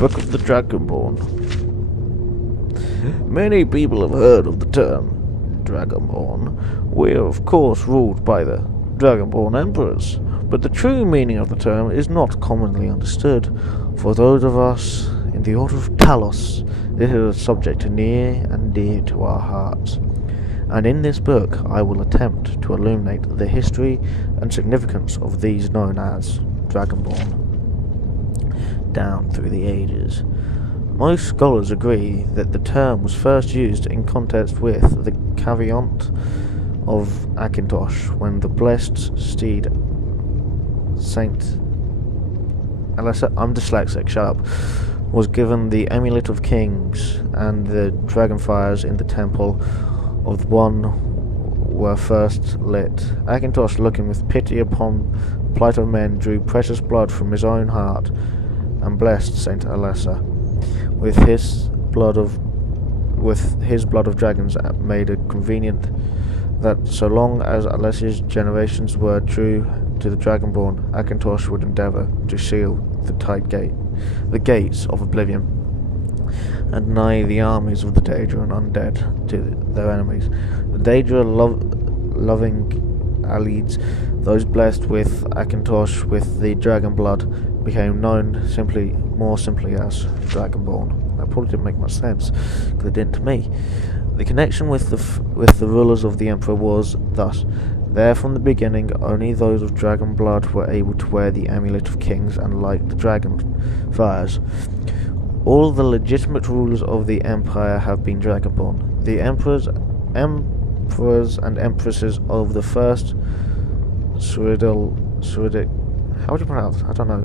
Book of the Dragonborn. Many people have heard of the term Dragonborn. We are of course ruled by the Dragonborn Emperors, but the true meaning of the term is not commonly understood. For those of us in the Order of Talos, this is a subject near and dear to our hearts, and in this book I will attempt to illuminate the history and significance of these known as Dragonborn down through the ages. Most scholars agree that the term was first used in context with the caveat of Akintosh when the blessed steed Saint Alessa, I'm dyslexic, shut up, was given the amulet of kings, and the dragonfires in the temple of the one were first lit. Akintosh, looking with pity upon the plight of men, drew precious blood from his own heart and blessed Saint Alessa with his blood of dragons, made it convenient that so long as Alessa's generations were true to the Dragonborn, Akintosh would endeavour to seal the gates of oblivion, and deny the armies of the Daedra and undead to their enemies. The Daedra, loving Alids, those blessed with Akintosh with the dragon blood, became known more simply as Dragonborn. That probably didn't make much sense, because it didn't to me. The connection with the rulers of the Emperor was thus there from the beginning. Only those of dragon blood were able to wear the amulet of kings and light the dragon fires. All the legitimate rulers of the empire have been Dragonborn. The emperors and empresses of the first Suidic, how would you pronounce? I don't know.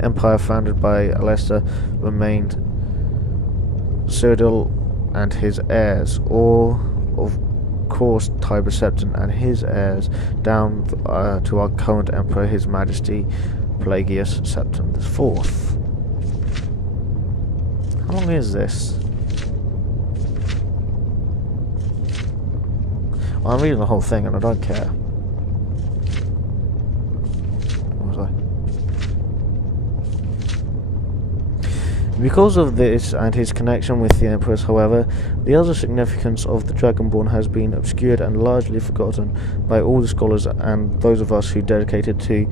Empire founded by Alessa remained Cyril and his heirs, or of course Tiber Septon and his heirs, down to our current emperor, His Majesty Pelagius Septon IV. How long is this? I'm reading the whole thing and I don't care. What was I? Because of this and his connection with the Emperors, however, the other significance of the Dragonborn has been obscured and largely forgotten by all the scholars and those of us who dedicated to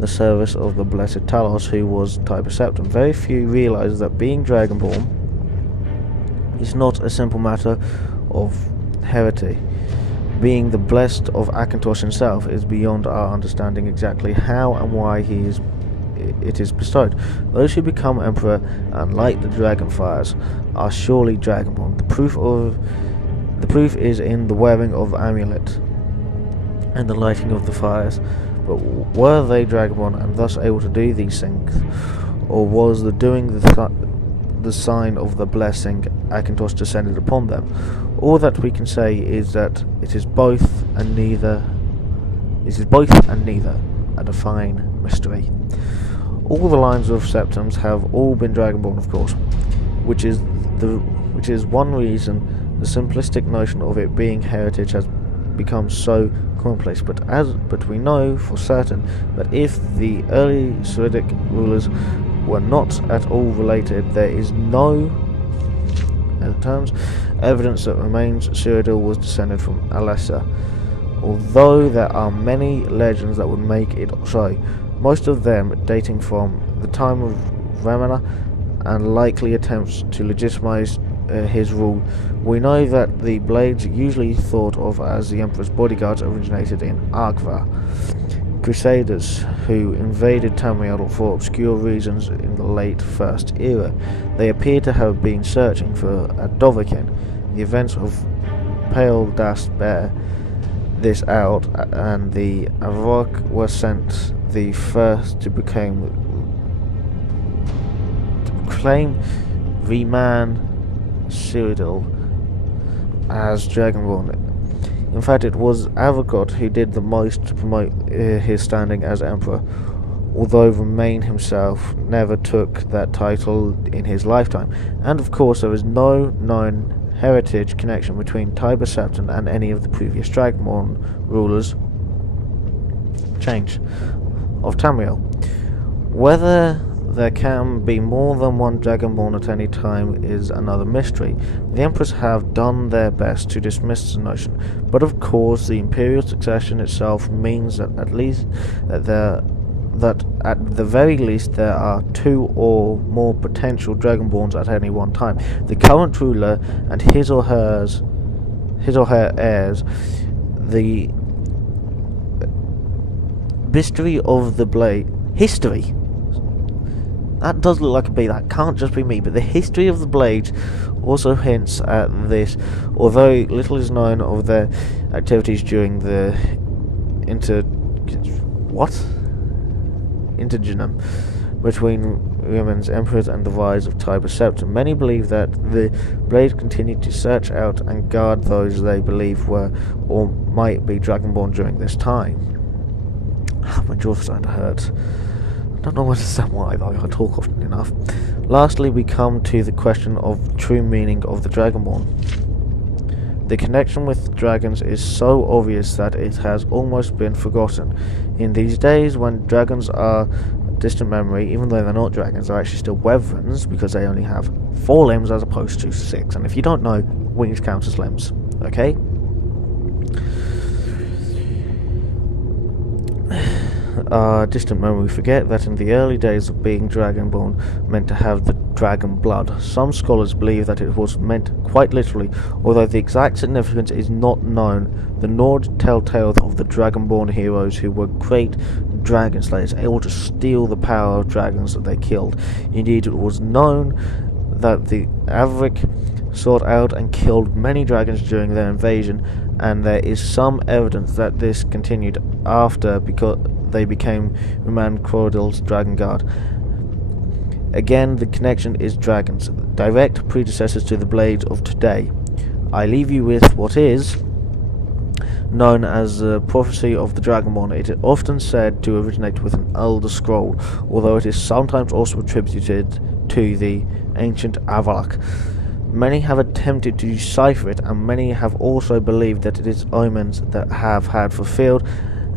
the service of the blessed Talos, who was Tiber Septon. Very few realize that being Dragonborn is not a simple matter of heredity. Being the blessed of Akintosh himself is beyond our understanding exactly how and why it is bestowed. Those who become emperor and light the dragon fires are surely Dragonborn. The proof is in the wearing of amulet and the lighting of the fires. But were they Dragonborn and thus able to do these things, or was the doing the sign of the blessing Akintosh descended upon them? All that we can say is that it is both and neither. A divine mystery. All the lines of Septums have all been Dragonborn, of course, which is one reason the simplistic notion of it being heritage has become so commonplace. But we know for certain that if the early Suidic rulers were not at all related, there is no evidence that remains Cyril was descended from Alessa, although there are many legends that would make it so, most of them dating from the time of Ramana and likely attempts to legitimize his rule. We know that the blades usually thought of as the Emperor's bodyguards originated in Argva, crusaders who invaded Tamriel for obscure reasons in the late First Era. They appear to have been searching for a Dovahkiin. The events of Pale Dast bear this out, and the Avarok were sent the first to proclaim the man Cyril as Dragonborn. In fact, it was Avogod who did the most to promote his standing as emperor, although Romain himself never took that title in his lifetime. And of course, there is no known heritage connection between Tiber Septon and any of the previous Dragonborn rulers of Tamriel. Whether there can be more than one Dragonborn at any time is another mystery. The Emperors have done their best to dismiss the notion, but of course the Imperial succession itself means that at the very least there are 2 or more potential Dragonborns at any one time. The current ruler and his or her heirs. The mystery of the blade. History. That does look like a B. That can't just be me. But the history of the blades also hints at this, although little is known of their activities during the interregnum between Roman's emperors and the rise of Tiber Septim. Many believe that the blades continued to search out and guard those they believe were or might be Dragonborn during this time. My jaw's starting to hurt. I don't know whether to say why, though. I talk often enough. Lastly, we come to the question of the true meaning of the Dragonborn. The connection with dragons is so obvious that it has almost been forgotten. In these days, when dragons are a distant memory, even though they're not dragons, they're actually still wyverns because they only have 4 limbs as opposed to 6. And if you don't know, wings count as limbs. Okay? Distant memory, we forget that in the early days of being Dragonborn meant to have the dragon blood. Some scholars believe that it was meant quite literally, although the exact significance is not known. The Nords tell tales of the Dragonborn heroes who were great dragon slayers, able to steal the power of dragons that they killed. Indeed, it was known that the Avric sought out and killed many dragons during their invasion, and there is some evidence that this continued after because they became Roman Cordil's Dragon Guard. Again, the connection is dragons, direct predecessors to the blades of today. I leave you with what is known as the prophecy of the Dragonborn. It is often said to originate with an Elder Scroll, although it is sometimes also attributed to the ancient Avalok. Many have attempted to decipher it, and many have also believed that it is omens that have had fulfilled,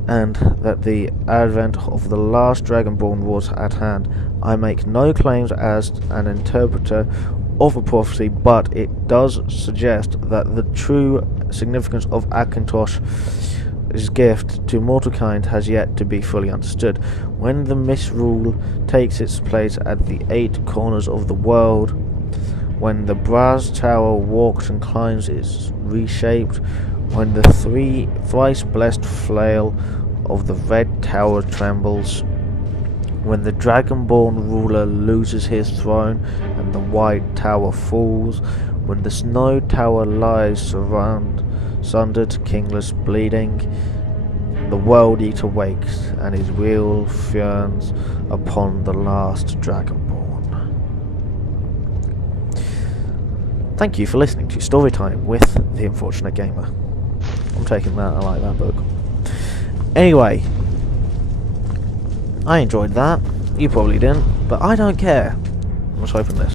and that the advent of the last Dragonborn was at hand. I make no claims as an interpreter of a prophecy, but it does suggest that the true significance of Akintosh's gift to mortal kind has yet to be fully understood. When the misrule takes its place at the 8 corners of the world, when the brass tower walks and climbs is reshaped, when the thrice blessed flail of the red tower trembles, when the Dragonborn ruler loses his throne and the white tower falls, when the snow tower lies sundered, kingless, bleeding, the World Eater wakes and his wheel turns upon the last Dragonborn. Thank you for listening to Storytime with The Unfortunate Gamer. I'm taking that, I like that book. Anyway, I enjoyed that. You probably didn't, but I don't care. Let's open this.